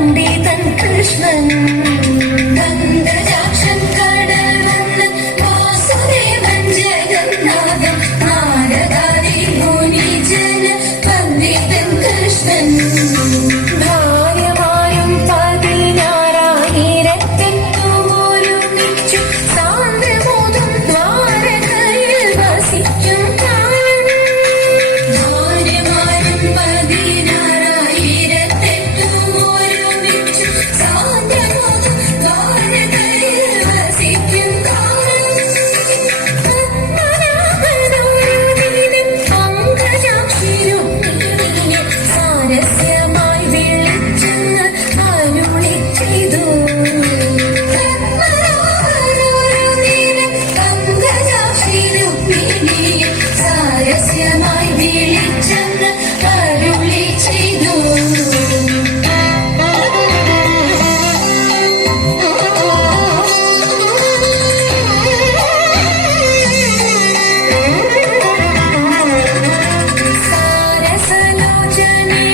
പണ്ഡിതൻ കൃഷ്ണൻ ഗംഗജാക്ഷൻ കടൽ വന്ന് വാസുദേവൻ ജഗന്നാഥൻ നാരദാദി മുനിജന പണ്ഡിതൻ കൃഷ്ണൻ ഭാര്യമാരും 16,000 സാന്ദ്രബോധം ദ്വാരകയിൽ വസിക്കും കാലം ഭാര്യമാരും 16,000 സാന്ദ്രബോധം ദ്വാരകയിൽ വസിക്കും കാലം പങ്കജാക്ഷിരുക്മിണിയെ സാരസ്യമായി വിളിച്ചെന്ന് അരുളി ചെയ്തു പങ്കജാക്ഷിരുക്മിണിയെ സാരസ്യമായി വിളിച്ചെന്ന് അരുളി ചെയ്തു സാരസലോചനെ